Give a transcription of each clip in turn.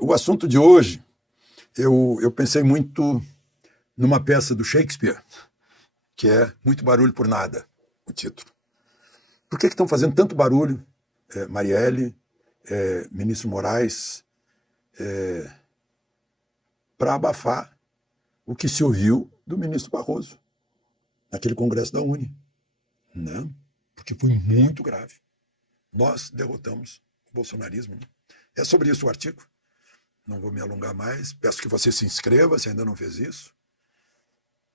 O assunto de hoje, eu pensei muito numa peça do Shakespeare, que é Muito Barulho por Nada, o título. Por que estão fazendo tanto barulho, Marielle, ministro Moraes, para abafar o que se ouviu do ministro Barroso naquele congresso da UNE? Não, porque foi muito grave. Nós derrotamos o bolsonarismo. Né? É sobre isso o artigo. Não vou me alongar mais. Peço que você se inscreva, se ainda não fez isso.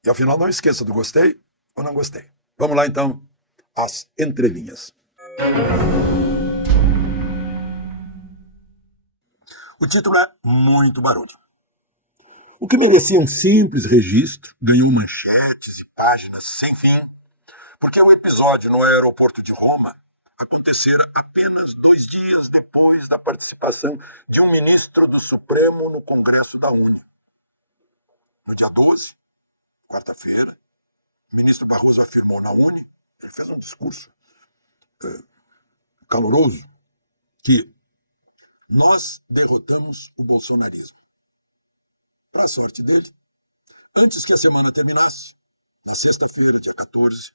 E, ao final, não esqueça do gostei ou não gostei. Vamos lá, então, às entrelinhas. O título é Muito Barulho. O que merecia um simples registro ganhou manchetes e páginas sem fim, porque o episódio no aeroporto de Roma acontecera apenas 2 dias depois da participação de um ministro do Supremo no Congresso da UNE. No dia 12, quarta-feira, o ministro Barroso afirmou na UNE, ele fez um discurso caloroso, que nós derrotamos o bolsonarismo. Para a sorte dele, antes que a semana terminasse, na sexta-feira, dia 14,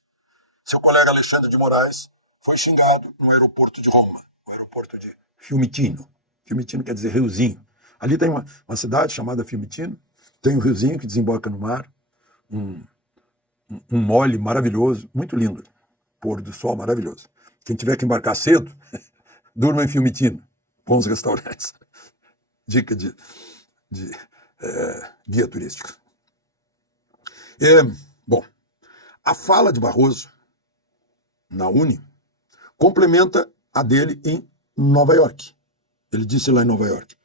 seu colega Alexandre de Moraes foi xingado no aeroporto de Roma, o aeroporto de Fiumicino. Fiumicino quer dizer riozinho. Ali tem uma cidade chamada Fiumicino, tem um riozinho que desemboca no mar, um mole maravilhoso, muito lindo, pôr do sol maravilhoso. Quem tiver que embarcar cedo, durma em Fiumicino, bons restaurantes. Dica de guia turístico. Bom, a fala de Barroso na UNE complementa a dele em Nova York. Ele disse lá em Nova York: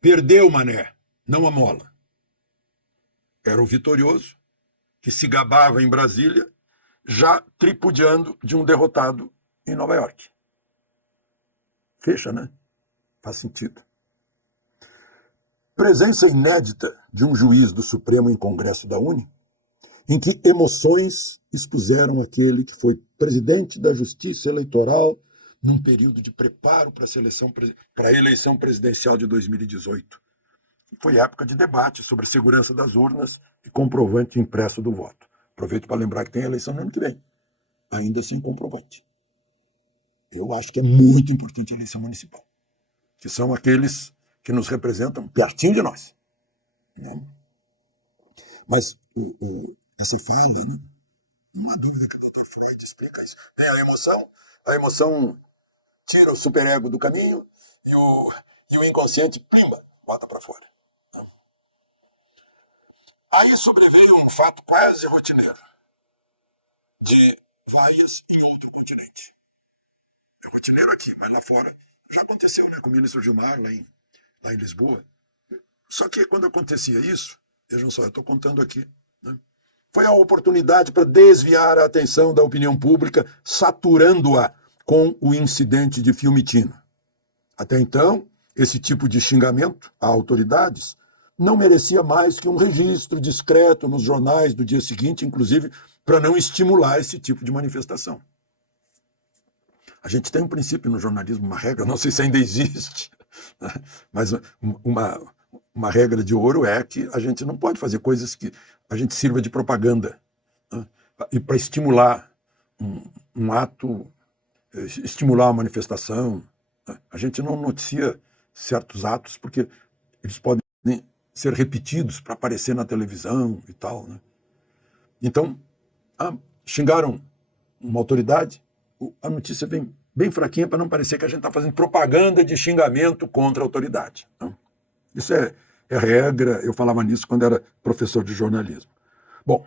perdeu, mané, não a mola. Era o vitorioso que se gabava em Brasília, já tripudiando de um derrotado em Nova York. Fecha, né? Faz sentido. Presença inédita de um juiz do Supremo em Congresso da UNE, em que emoções expuseram aquele que foi presidente da Justiça Eleitoral num período de preparo para a eleição presidencial de 2018. Foi época de debate sobre a segurança das urnas e comprovante impresso do voto. Aproveito para lembrar que tem eleição no ano que vem, ainda sem comprovante. Eu acho que é muito importante a eleição municipal, que são aqueles que nos representam pertinho de nós. Né? Mas essa fala, né? Uma dúvida que o Dr. Freud explica isso. Tem a emoção tira o superego do caminho e o inconsciente, plimba, bota para fora. Aí sobreveio um fato quase rotineiro, de vaias em outro continente. É rotineiro aqui, mas lá fora. Já aconteceu, né, com o ministro Gilmar, lá em Lisboa. Só que quando acontecia isso, vejam só, eu estou contando aqui, né, foi a oportunidade para desviar a atenção da opinião pública, saturando-a com o incidente de Fiumicino. Até então, esse tipo de xingamento a autoridades não merecia mais que um registro discreto nos jornais do dia seguinte, inclusive para não estimular esse tipo de manifestação. A gente tem um princípio no jornalismo, uma regra, não sei se ainda existe, né? Mas uma regra de ouro é que a gente não pode fazer coisas que a gente sirva de propaganda, né? E para estimular um ato, estimular uma manifestação, né? A gente não noticia certos atos porque eles podem ser repetidos para aparecer na televisão e tal, né? Então, xingaram uma autoridade, a notícia vem bem fraquinha para não parecer que a gente está fazendo propaganda de xingamento contra a autoridade. Né? Isso é regra, eu falava nisso quando era professor de jornalismo. Bom,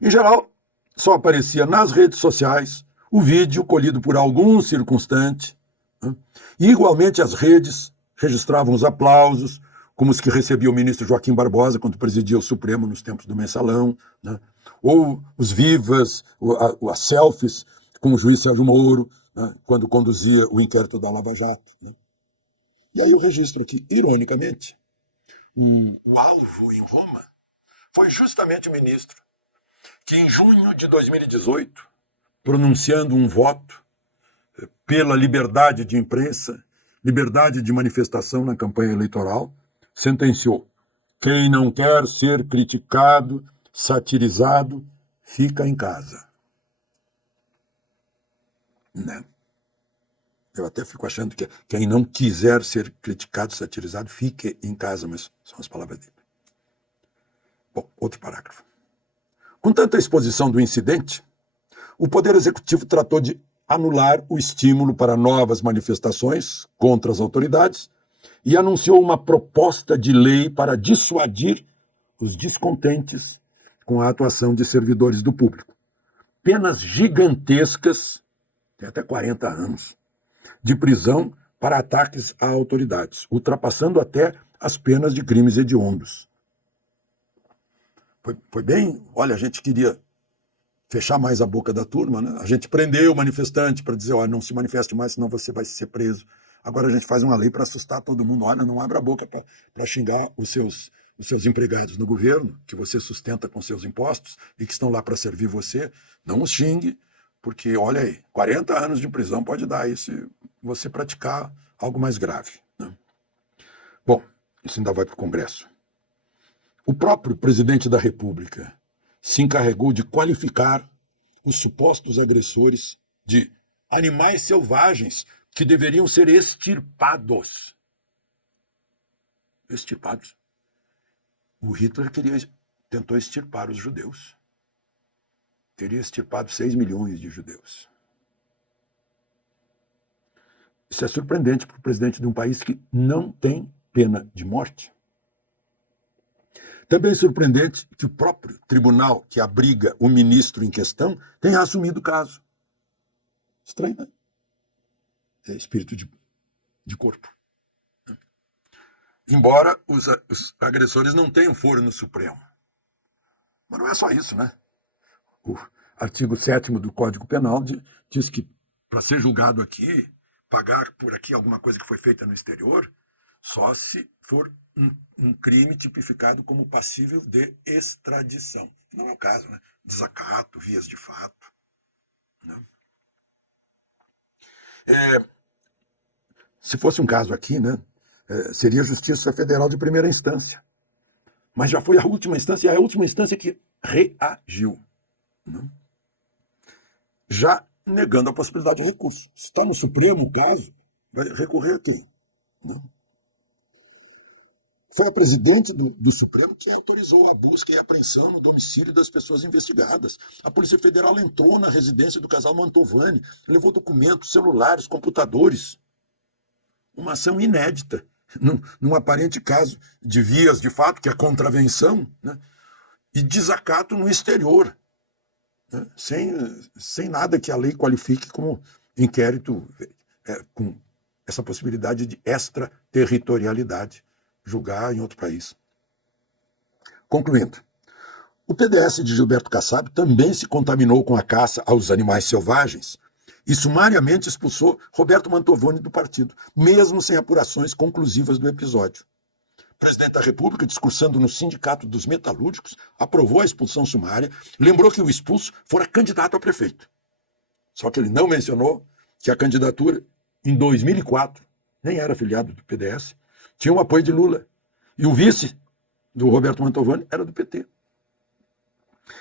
em geral, só aparecia nas redes sociais o vídeo colhido por algum circunstante, né? E igualmente as redes registravam os aplausos, como os que recebia o ministro Joaquim Barbosa quando presidia o Supremo nos tempos do Mensalão, né? Ou os vivas, as selfies com o juiz Sérgio Moro, né? Quando conduzia o inquérito da Lava Jato. Né? E aí eu registro aqui, ironicamente, o alvo em Roma foi justamente o ministro que em junho de 2018, pronunciando um voto pela liberdade de imprensa, liberdade de manifestação na campanha eleitoral, sentenciou: quem não quer ser criticado, satirizado, fica em casa. Né? Eu até fico achando que quem não quiser ser criticado, satirizado, fique em casa, mas são as palavras dele. Bom, outro parágrafo. Com tanta exposição do incidente, o Poder Executivo tratou de anular o estímulo para novas manifestações contra as autoridades e anunciou uma proposta de lei para dissuadir os descontentes com a atuação de servidores do público. Penas gigantescas, tem até 40 anos, de prisão para ataques a autoridades, ultrapassando até as penas de crimes hediondos. Foi bem, olha, a gente queria fechar mais a boca da turma, né? A gente prendeu o manifestante para dizer, olha, não se manifeste mais, senão você vai ser preso. Agora a gente faz uma lei para assustar todo mundo, olha, não abra a boca para xingar os seus empregados no governo, que você sustenta com seus impostos e que estão lá para servir você, não os xingue, porque, olha aí, 40 anos de prisão pode dar aí se você praticar algo mais grave. Né? Bom, isso ainda vai para o Congresso. O próprio presidente da República se encarregou de qualificar os supostos agressores de animais selvagens que deveriam ser extirpados. Extirpados. O Hitler tentou extirpar os judeus. Teria extirpado 6 milhões de judeus. Isso é surpreendente para o presidente de um país que não tem pena de morte. Também é surpreendente que o próprio tribunal que abriga o ministro em questão tenha assumido o caso. Estranho, né? É espírito de corpo. Embora os agressores não tenham foro no Supremo. Mas não é só isso, né? O artigo 7º do Código Penal diz que para ser julgado aqui, pagar por aqui alguma coisa que foi feita no exterior, só se for um crime tipificado como passível de extradição. Não é o caso, né? Desacato, vias de fato. Né? Se fosse um caso aqui, né, seria a Justiça Federal de primeira instância. Mas já foi a última instância, e é a última instância que reagiu. Né? Já negando a possibilidade de recurso. Se está no Supremo o caso, vai recorrer a quem? Não. Foi a presidente do Supremo que autorizou a busca e a apreensão no domicílio das pessoas investigadas. A Polícia Federal entrou na residência do casal Mantovani, levou documentos, celulares, computadores. Uma ação inédita, num aparente caso de vias de fato, que é a contravenção, né? E desacato no exterior, né? Sem nada que a lei qualifique como inquérito com essa possibilidade de extraterritorialidade, julgar em outro país. Concluindo, o PDS de Gilberto Kassab também se contaminou com a caça aos animais selvagens e sumariamente expulsou Roberto Mantovani do partido, mesmo sem apurações conclusivas do episódio. O presidente da República, discursando no Sindicato dos Metalúrgicos, aprovou a expulsão sumária, lembrou que o expulso fora candidato a prefeito. Só que ele não mencionou que a candidatura, em 2004, nem era afiliado do PDS, tinha o apoio de Lula. E o vice do Roberto Mantovani era do PT.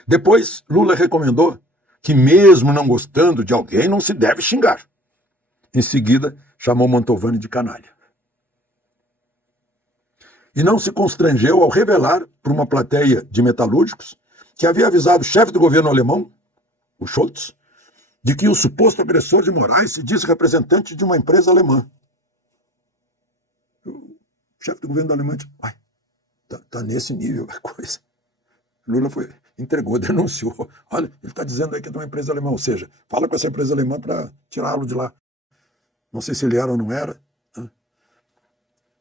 Depois, Lula recomendou que, mesmo não gostando de alguém, não se deve xingar. Em seguida, chamou Mantovani de canalha. E não se constrangeu ao revelar para uma plateia de metalúrgicos que havia avisado o chefe do governo alemão, o Scholz, de que o suposto agressor de Moraes se diz representante de uma empresa alemã. O chefe do governo da Alemanha disse, tá nesse nível a coisa. Lula entregou, denunciou. Olha, ele está dizendo aí que é de uma empresa alemã, ou seja, fala com essa empresa alemã para tirá-lo de lá. Não sei se ele era ou não era, né?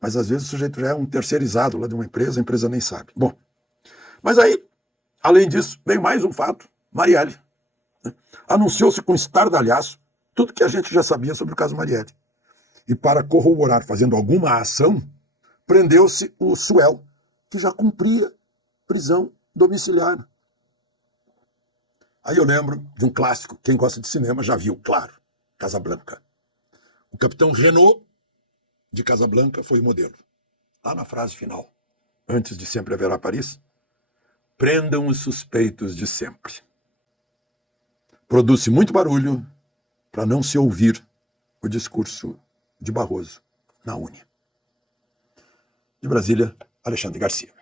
Mas às vezes o sujeito já é um terceirizado lá de uma empresa, a empresa nem sabe. Bom, mas aí, além disso, veio mais um fato, Marielle. Né? Anunciou-se com estardalhaço tudo que a gente já sabia sobre o caso Marielle. E para corroborar, fazendo alguma ação, prendeu-se o Suel, que já cumpria prisão domiciliar. Aí eu lembro de um clássico, quem gosta de cinema já viu, claro, Casablanca. O capitão Renault de Casablanca foi o modelo. Lá na frase final, antes de Sempre Haverá Paris, prendam os suspeitos de sempre. Produz-se muito barulho para não se ouvir o discurso de Barroso na Uni. De Brasília, Alexandre Garcia.